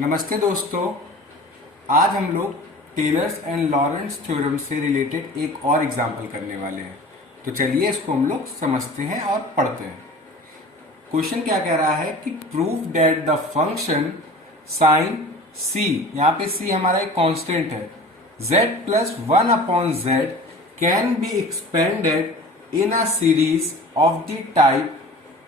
नमस्ते दोस्तों। आज हम लोग टेलर्स एंड लॉरेंट्ज थ्योरम से रिलेटेड एक और एग्जाम्पल करने वाले हैं। तो चलिए इसको हम लोग समझते हैं और पढ़ते हैं। क्वेश्चन क्या कह रहा है कि prove that the function sine c, यहाँ पे सी हमारा एक कांस्टेंट है, z plus 1/z can be expanded in a series of the type,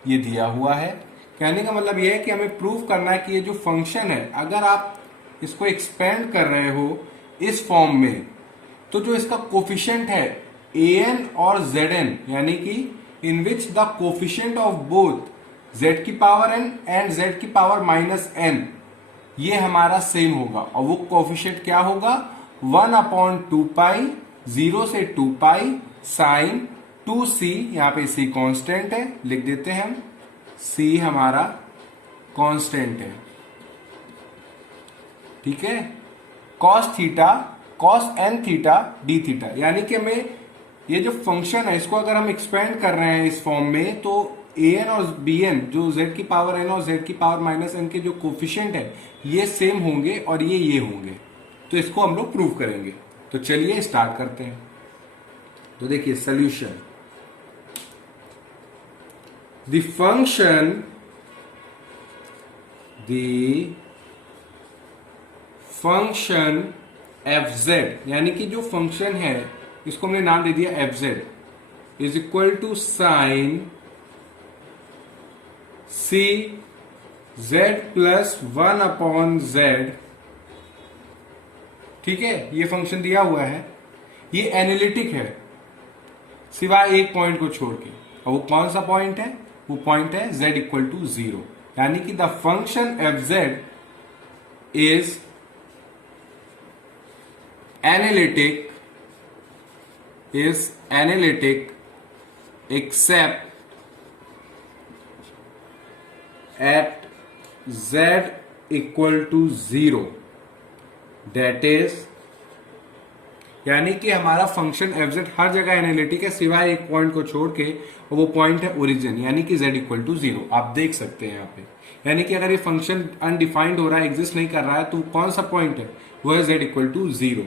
ये दिया हुआ है। कहने का मतलब ये है कि हमें प्रूव करना है कि ये जो फंक्शन है, अगर आप इसको एक्सपेंड कर रहे हो इस फॉर्म में, तो जो इसका कोफिशिएंट है an और zn, यानी कि in which the coefficient of both z की पावर n एंड z की पावर -n, ये हमारा सेम होगा। और वो कोफिशिएंट क्या होगा? 1/2 0 से 2 साइन 2c, यहाँ पे c कांस्टेंट है, लिख देते हैं हम, c हमारा कांस्टेंट है, ठीक है। cos theta cos n theta d theta, यानी कि हमें ये जो फंक्शन है इसको अगर हम एक्सपेंड कर रहे हैं इस फॉर्म में, तो an और bn, जो z की पावर n और z की पावर -n के जो कोफिशिएंट है, ये सेम होंगे और ये होंगे। तो इसको हम लोग प्रूव करेंगे। तो चलिए स्टार्ट करते हैं। तो देखिए सॉल्यूशन, the function fz, यानी कि जो फंक्शन है इसको हमने नाम दे दिया fz, is equal to sine c z plus 1/z, ठीक है। ये फंक्शन दिया हुआ है, ये एनालिटिक है सिवाय एक पॉइंट को छोड़ के। और वो कौन सा पॉइंट है? वो पॉइंट है z इक्वल टू 0, यानी कि the function fz is analytic except at z equal to 0, that is, यानी कि हमारा फंक्शन fz हर जगह एनालिटिक है सिवाय एक पॉइंट को छोड़ के, और वो पॉइंट है ओरिजिन, यानी कि z इक्वल टू 0। आप देख सकते हैं यहाँ पे, यानी कि अगर ये फंक्शन अनडिफाइंड हो रहा है, एग्जिस्ट नहीं कर रहा है, तो कौन सा पॉइंट है? वो है z इक्वल टू 0।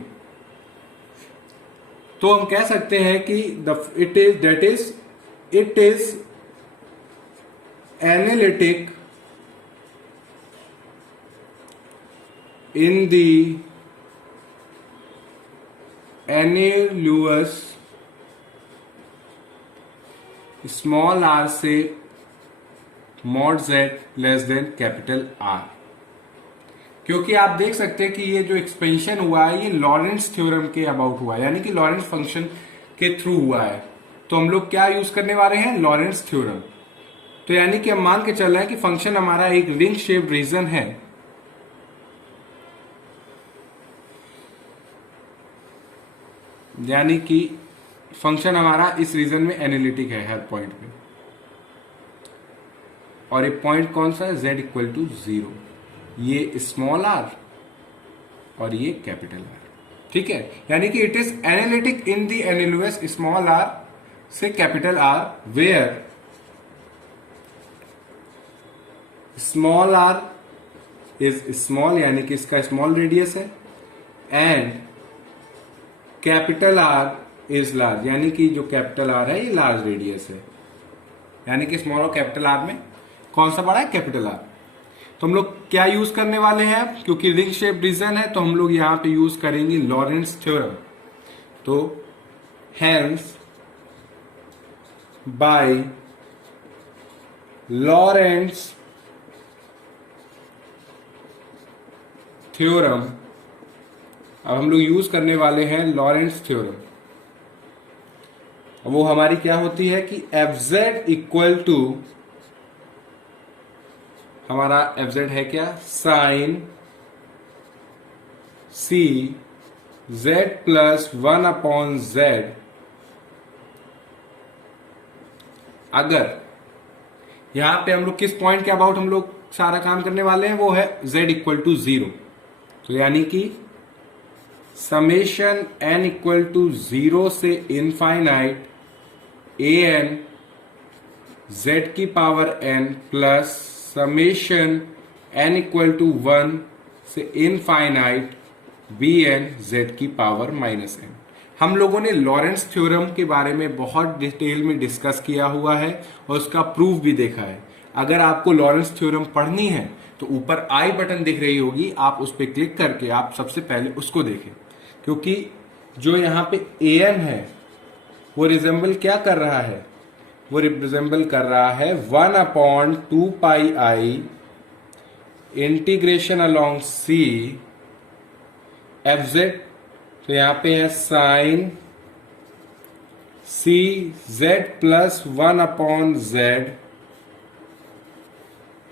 तो हम कह सकते हैं कि it is analytic in the annulus small r से mod z less than capital R। क्योंकि आप देख सकते हैं कि ये जो एक्सपेंशन हुआ है ये लॉरेंट्ज थ्योरम के अबाउट हुआ है, यानी कि लॉरेंट्ज फंक्शन के थ्रू हुआ है। तो हम लोग क्या यूज करने वाले हैं? लॉरेंट्ज थ्योरम। तो यानी कि हम मान के चल रहे हैं कि फंक्शन हमारा एक रिंग शेप्ड रीजन है, यानी कि फंक्शन हमारा इस रीजन में एनालिटिक है हर पॉइंट पे। और ये पॉइंट कौन सा है? z इक्वल टू 0, ये स्मॉल r और ये कैपिटल R, ठीक है। यानी कि it is analytic in the annulus small r से capital R, where small r is small, यानी कि इसका स्मॉल रेडियस है, and capital R is large, यानी कि जो कैपिटल R है ये लार्ज रेडियस है। यानी कि स्मॉल और कैपिटल R में कौन सा बड़ा है? Capital R। तो हम लोग क्या यूज करने वाले हैं? क्योंकि रिंग शेप रीजन है तो हम लोग यहां पे यूज करेंगे लॉरेंट्ज थ्योरम। तो हेंस बाय लॉरेंट्ज थ्योरम, अब हम लोग यूज करने वाले हैं लॉरेंट्ज थ्योरम। वो हमारी क्या होती है कि fz इक्वल टू, हमारा fz है क्या? Sine c z plus 1/z। अगर यहां पे हम लोग किस पॉइंट के अबाउट हम लोग सारा काम करने वाले हैं, वो है z इक्वल टू 0। तो यानी कि समेशन n इक्वल टू 0 से इनफाइनाइट an z की power n plus summation n equal to 1 से इनफाइनाइट बी एन जेड की पावर माइनस एन। हम लोगों ने लॉरेंस थ्योरम के बारे में बहुत डिटेल में डिस्कस किया हुआ है और उसका प्रूफ भी देखा है। अगर आपको लॉरेंस थ्योरम पढ़नी है तो ऊपर आई बटन दिख रही होगी, आप उस पर क्लिक करके आप सबसे पहले उसको देखें, क्योंकि जो यहाँ पे ए एन है वो रिजेंबल क्या कर रहा है, वो रिप्रेजेंबल कर रहा है 1/2 pi i integration along c f z. तो यहां पे है साइन सी जेड प्लस 1/z,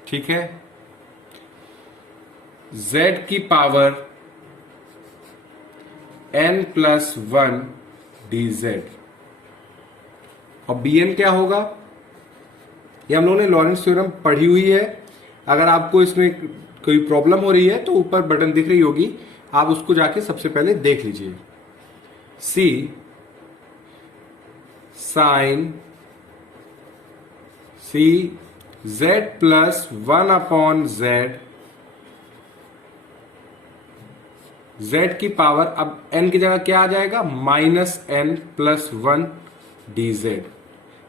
ठीक है, z की पावर n+1 dz। और bn क्या होगा, ये हम लोगों ने लॉरेंस थ्योरम पढ़ी हुई है। अगर आपको इसमें कोई प्रॉब्लम हो रही है तो ऊपर बटन दिख रही होगी, आप उसको जाके सबसे पहले देख लीजिए। c sine c z plus 1/z, z की पावर, अब n की जगह क्या आ जाएगा, -n+1 dz।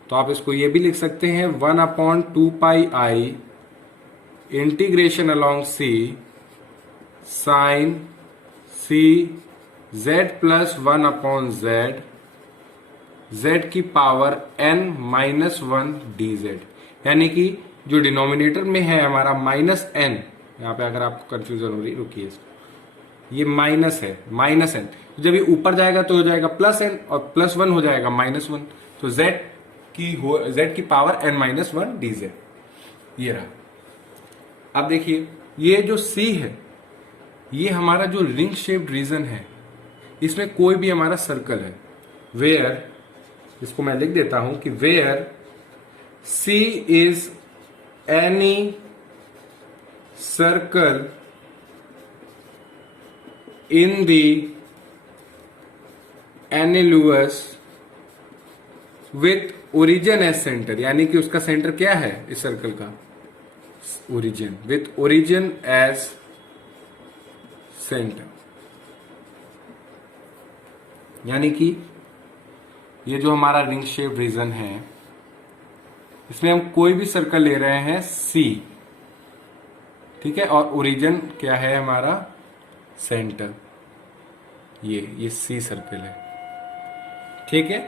तो आप इसको ये भी लिख सकते हैं 1/2 pi i integration along c sine c z plus 1/z, z की पावर n-1 dz। यानी कि जो डिनोमिनेटर में है हमारा -n, यहाँ पे अगर आपको कंफ्यूजन हो रही, रुकिए, ये माइनस है, -n, जब ये ऊपर जाएगा तो हो जाएगा +n और +1 हो जाएगा -1, तो z की पावर n-1 dz, ये रहा। अब देखिए ये जो c है, ये हमारा जो रिंग शेप्ड रीजन है, इसमें कोई भी हमारा सर्कल है, वेयर, इसको मैं लिख देता हूं कि where c is any circle in the annulus with origin as centre, यानी कि उसका सेंटर क्या है इस सर्कल का, origin, with origin as centre. यानी कि ये जो हमारा रिंग शेप रीजन है, इसमें हम कोई भी सर्कल ले रहे हैं C, ठीक है, और ओरिजिन क्या है हमारा, सेंटर, ये C सर्कल है, ठीक है।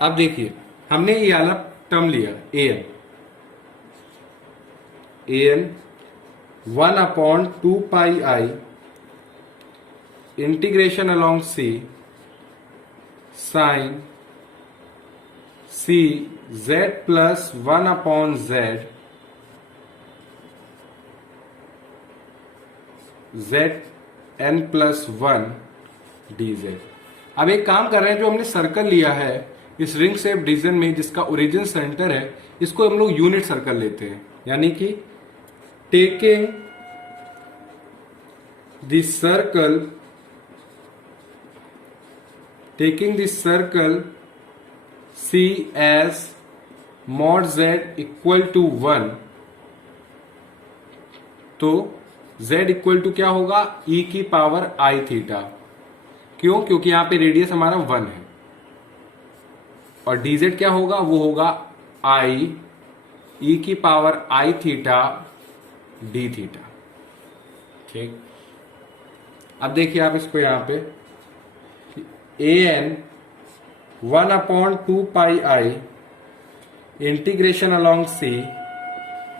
अब देखिए हमने ये वाला टर्म लिया an 1/2 pi i integration along C sine c z plus 1/z, z n+1 dz। अब एक काम कर रहे हैं, जो हमने सर्कल लिया है इस रिंग शेप रीजन में जिसका ओरिजिन सेंटर है, इसको हम लोग यूनिट सर्कल लेते हैं। यानी कि taking the circle C as mod z equal to 1, तो z इक्वल टू क्या होगा, e की पावर i थीटा। क्यों, क्योंकि यहां पे रेडियस हमारा 1 है, और dz क्या होगा, वो होगा i e की power i theta d theta, ठीक। अब देखिए आप इसको यहां पे an 1/2 pi i integration along C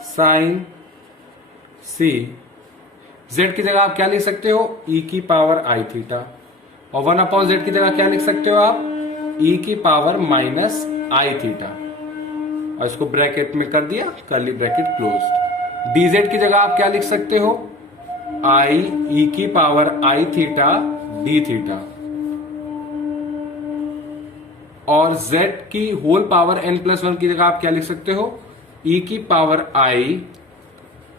sine C, z की जगह आप क्या लिख सकते हो, e की पावर i थीटा, और 1/z की जगह क्या लिख सकते हो आप, e की पावर -i थीटा, और इसको ब्रैकेट में कर दिया, कर्ली ब्रैकेट क्लोज्ड। dz की जगह आप क्या लिख सकते हो, i e की power i theta d theta, और z की होल पावर n+1 की जगह आप क्या लिख सकते हो, e की पावर i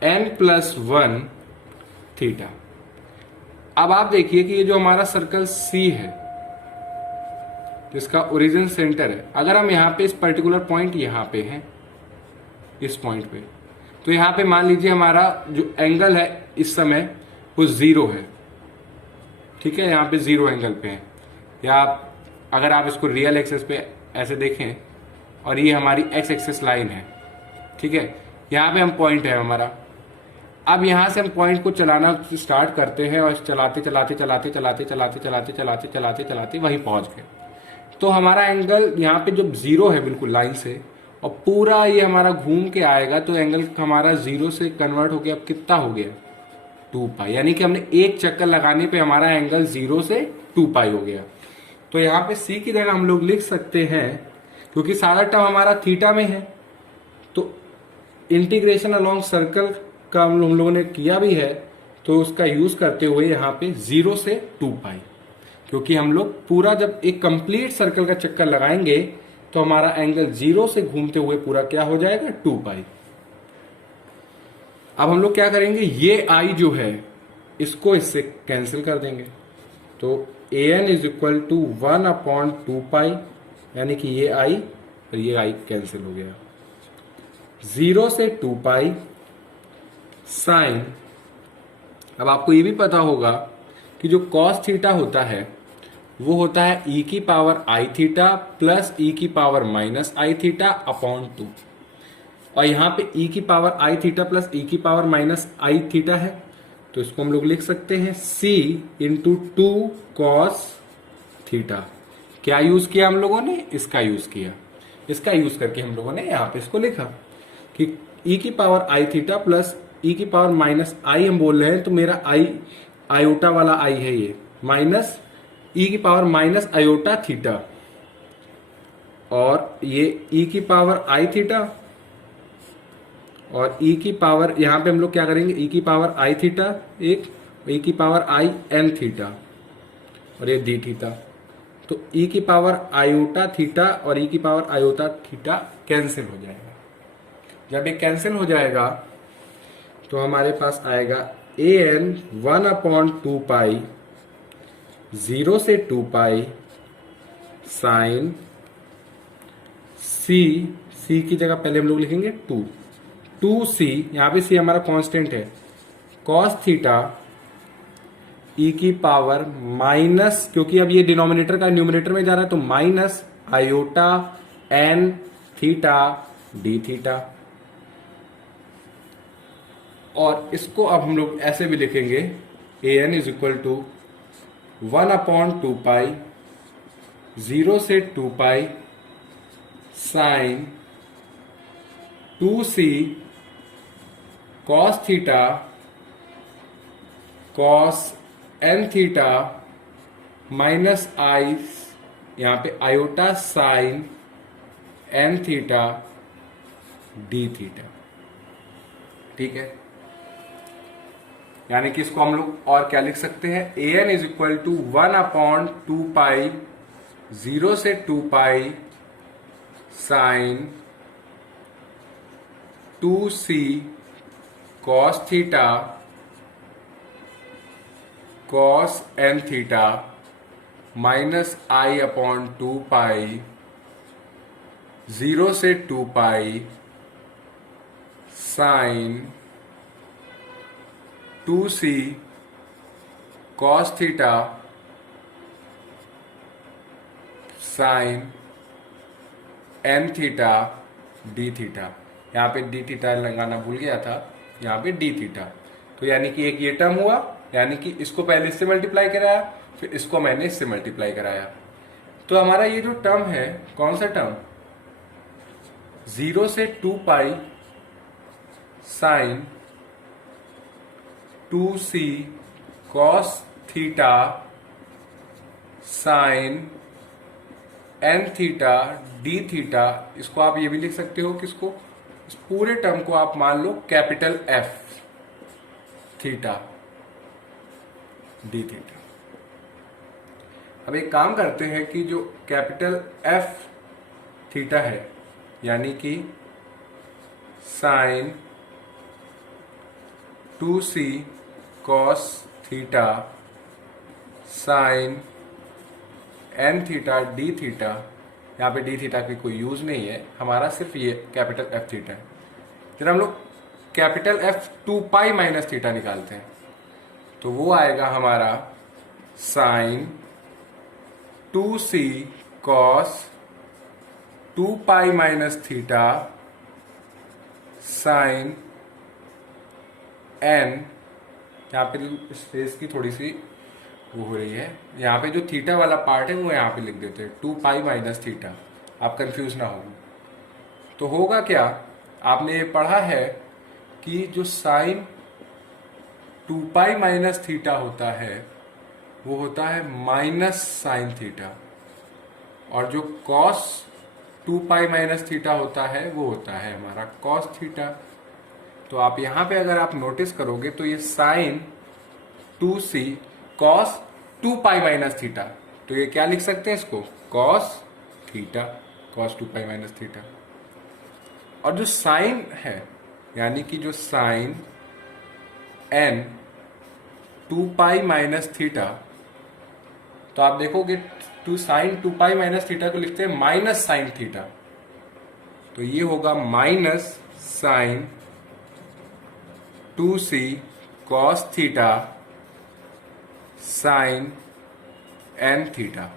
n+1 थीटा। अब आप देखिए कि ये जो हमारा सर्कल C है, जिसका ओरिजिन सेंटर है, अगर हम यहाँ पे इस पर्टिकुलर पॉइंट यहाँ पे हैं, इस पॉइंट पे, तो यहाँ पे मान लीजिए हमारा जो एंगल है इस समय वो जीरो है, ठीक है, यहाँ पे जीरो एंगल पे है। या अगर आप इसको रियल एक्सेस पे ऐसे देखें और ये हमारी एक्स एक्सेस लाइन है, ठीक है, यहाँ पे हम पॉइंट है हमारा। अब यहाँ से हम पॉइंट को चलाना स्टार्ट करते हैं और चलाते चलाते चलाते चलाते चलाते चलाते चलाते चलाते चलाते वहीं पहुंच गए। तो हमारा एंगल यहाँ पे जब जीरो है बिल्कुल लाइन से और पूरा ये हमारा घूम के आएगा तो एंगल हमारा जीरो से कन्वर्ट हो गया। अब कितना हो गया? 2 पाई। यानी कि हमने एक चक्कर लगाने पे हमारा एंगल जीरो से 2 पाई हो गया। तो यहाँ पे सी की जगह हम लोग लिख सकते हैं, क्योंकि सारा टर्म हमारा थीटा में है, तो इंटीग्रेशन अलोंग सर्कल का हम लोगों ने किया भी है, तो उसका यूज करते हुए यहाँ पे 0 से 2 पाई, क्योंकि हम लोग पूरा जब एक कंप्लीट सर्कल का चक्कर लगाएंगे तो हमारा एंगल 0 से घूमते हुए पूरा क्या हो जाएगा? 2 पाई। अब हम लोग क्या करेंगे, ये आई जो है इसको इससे कैंसिल कर देंगे, तो an इज इक्वल टू 1/2 पाई, यानी कि ये आई और ये आई कैंसिल हो गया। 0 से 2 पाई साइन, अब आपको ये भी पता होगा कि जो cos थीटा होता है वो होता है e की पावर आई थीटा प्लस e की पावर माइनस आई थीटा अपॉन 2, और यहाँ पे e की पावर आई थीटा प्लस e की पावर माइनस आई थीटा है, तो इसको हम लोग लिख सकते हैं c इंटू 2 कॉस थीटा। क्या यूज किया हम लोगों ने? इसका यूज किया। इसका यूज करके हम लोगों ने यहाँ पे इसको लिखा कि e की पावर आई थीटा प्लस e की पावर माइनस आई हम बोल रहे हैं, तो मेरा आई आयोटा वाला आई है ये, माइनस e की पावर माइनस आयोटा थीटा, और ये e की पावर आई थीटा और e की पावर यहां पे हम लोग क्या करेंगे, e की पावर आई थीटा एक, e की पावर आई एन थीटा और ये डी थीटा, तो e की पावर आयोटा थीटा और e की पावर आयोटा थीटा कैंसिल हो जाएगा। जब ये कैंसिल हो जाएगा तो हमारे पास आएगा an 1/2 पाई 0 से 2 पाई साइन c की जगह पहले हम लोग लिखेंगे 2c, यहां पे c हमारा कांस्टेंट है, cos थीटा e की पावर माइनस, क्योंकि अब ये डिनोमिनेटर का न्यूमरेटर में जा रहा है, तो minus iota n theta d theta, और इसको अब हम लोग ऐसे भी लिखेंगे an is equal to 1/2 pi 0 से 2 pi sine 2c cos theta cos n theta minus i, यहाँ पे iota sine n theta d theta, ठीक है। यानी कि इसको हम लोग और क्या लिख सकते हैं, an is equal to 1/2 pi 0 से 2 pi sine 2c cos theta cos n theta minus i upon 2 pi 0 से 2 pi sine 2c cos theta sine n theta d theta, यहाँ पे डी थीटा लगाना भूल गया था, यहाँ पे डी थीटा, तो यानी कि एक ये टर्म हुआ, यानी कि इसको पहले इससे मल्टीप्लाई कराया, फिर इसको मैंने इससे मल्टीप्लाई कराया, तो हमारा ये जो टर्म है, कौन सा टर्म, 0 से 2 pi sine 2c cos theta sine n theta d theta, इसको आप ये भी लिख सकते हो कि इसको, इस पूरे टर्म को आप मान लो capital F theta d theta. अब एक काम करते हैं कि जो कैपिटल F थीटा है, यानी कि sine 2c cos theta sine n theta d theta, यहाँ पे डी थीटा की कोई यूज नहीं है, हमारा सिर्फ ये कैपिटल F थीटा है। फिर हम लोग capital F 2 pi minus theta निकालते हैं, तो वो आएगा हमारा sine 2c cos 2 pi minus theta sine n, यहाँ पे स्पेस की थोड़ी सी वो हो रही है, यहाँ पे जो थीटा वाला पार्ट है वो यहाँ पे लिख देते हैं 2 पाई माइनस थीटा, आप कंफ्यूज ना हो। तो होगा क्या, आपने ये पढ़ा है कि जो साइन 2 पाई माइनस थीटा होता है वो होता है माइनस साइन थीटा, और जो कॉस 2 पाई माइनस थीटा होता है वो होता है हमारा कॉस थीटा। तो आप यहां पे अगर आप नोटिस करोगे तो ये sine 2c cos 2 pi minus theta, तो ये क्या लिख सकते हैं इसको, cos theta, cos 2 pi minus theta. और जो साइन है, यानी कि जो sine n 2 pi minus theta, तो आप देखोगे to sine 2 pi minus theta को लिखते हैं माइनस साइन थीटा, तो ये होगा minus sine 2c cos theta sine n theta.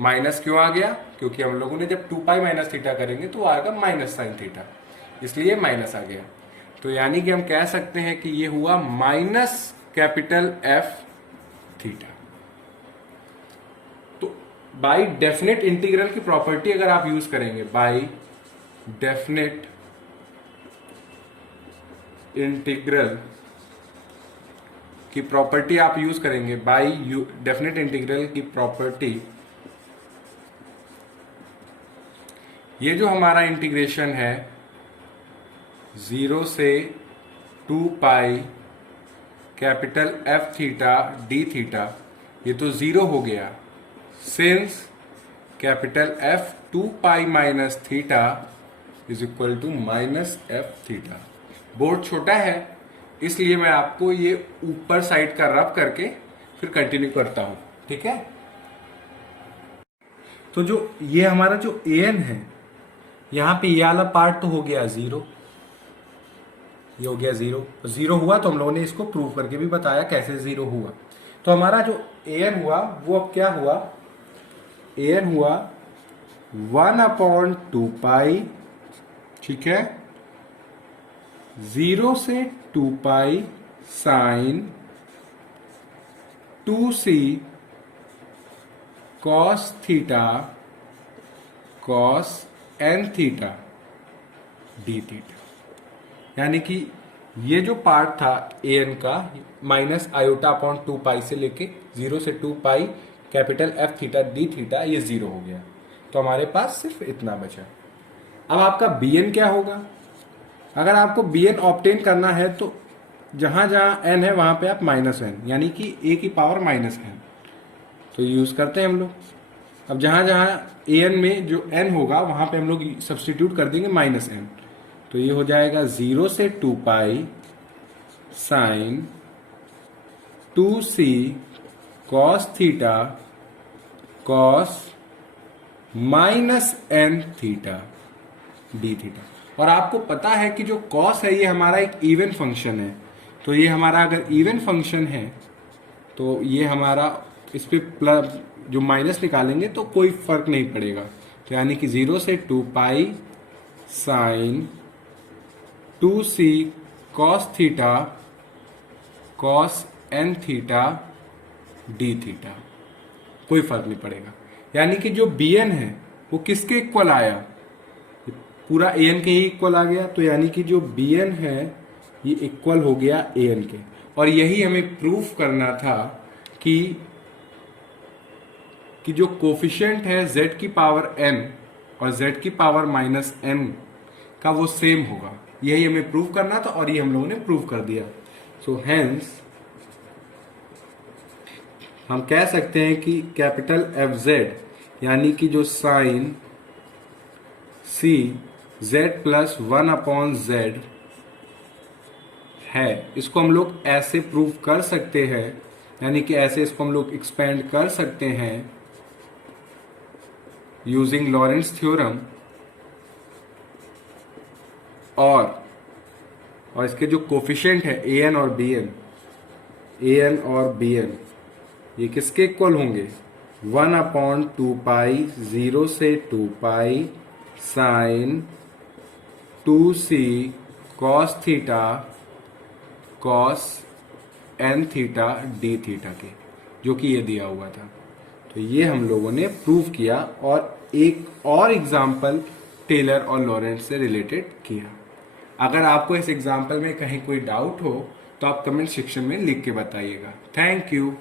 Minus क्यों आ गया, क्योंकि हम लोगों ने जब 2 पाई माइनस थीटा करेंगे तो आएगा माइनस साइन थीटा, इसलिए माइनस आ गया। तो यानी कि हम कह सकते हैं कि ये हुआ माइनस कैपिटल F थीटा। तो बाय डेफिनेट इंटीग्रल की प्रॉपर्टी अगर आप यूज करेंगे, बाय डेफिनेट इंटीग्रल की प्रॉपर्टी आप यूज करेंगे, बाय डेफिनेट इंटीग्रल की प्रॉपर्टी, ये जो हमारा इंटीग्रेशन है 0 से 2 pi capital F theta d theta, ये तो 0 हो गया, since capital F 2 pi minus theta is equal to minus F theta. Board छोटा है इसलिए मैं आपको ये ऊपर साइड का रब करके फिर कंटिन्यू करता हूं, ठीक है। तो जो ये हमारा जो an है, यहां पे ये वाला पार्ट तो हो गया 0, ये हो गया 0, 0 हुआ तो हम लोगों ने इसको प्रूव करके भी बताया कैसे 0 हुआ। तो हमारा जो an हुआ वो अब क्या हुआ, an हुआ 1/2 पाई, ठीक है, 0 से 2 pi sine 2c cos theta cos n theta d theta. यानी कि ये जो पार्ट था an का माइनस आयोटा अपॉन 2 पाई से लेके 0 से 2 pi capital F theta d theta, ये 0 हो गया, तो हमारे पास सिर्फ इतना बचा। अब आपका bn क्या होगा, अगर आपको bn ऑब्टेन करना है तो जहां जहां n है वहां पे आप माइनस n, यानी कि a की पावर माइनस n, तो यूज करते हैं हम लोग। अब जहां जहां an में जो n होगा वहां पे हम लोग सब्सटीट्यूट कर देंगे माइनस n, तो ये हो जाएगा 0 से 2 pi sine 2c cos theta cos minus n theta d theta. और आपको पता है कि जो कॉस है ये हमारा एक इवन फंक्शन है, तो ये हमारा अगर इवन फंक्शन है तो ये हमारा इस पे प्लस जो माइनस निकालेंगे तो कोई फर्क नहीं पड़ेगा। तो यानी कि 0 से 2 pi sine 2c cos theta cos n theta d theta, कोई फर्क नहीं पड़ेगा। यानी कि जो bn है वो किसके इक्वल आया, पूरा an के ही इक्वल आ गया, तो यानी कि जो bn है ये इक्वल हो गया an के। और यही हमें प्रूफ करना था कि जो कोफिशिएंट है z की पावर n और z की पावर माइनस n का वो सेम होगा, यही हमें प्रूफ करना था और ये हम लोगों ने प्रूफ कर दिया। सो हेंस हम कह सकते हैं कि कैपिटल Fz यानी कि जो sign c z plus 1/z है, इसको हम लोग ऐसे प्रूफ कर सकते हैं, यानी कि ऐसे इसको हम लोग एक्सपेंड कर सकते हैं यूजिंग लॉरेंट्ज थ्योरम, और इसके जो कोफिशिएंट है an और bn ए एन और बी एन ये किसके इक्वल होंगे? 1/2 पाई 0 से 2 pi sine 2c cos theta cos n theta d theta के, जो कि ये दिया हुआ था। तो ये हम लोगों ने प्रूव किया और एक और एग्जाम्पल टेलर और लॉरेंट से रिलेटेड किया। अगर आपको इस एग्जाम्पल में कहीं कोई डाउट हो तो आप कमेंट सेक्शन में लिख के बताइएगा। Thank you.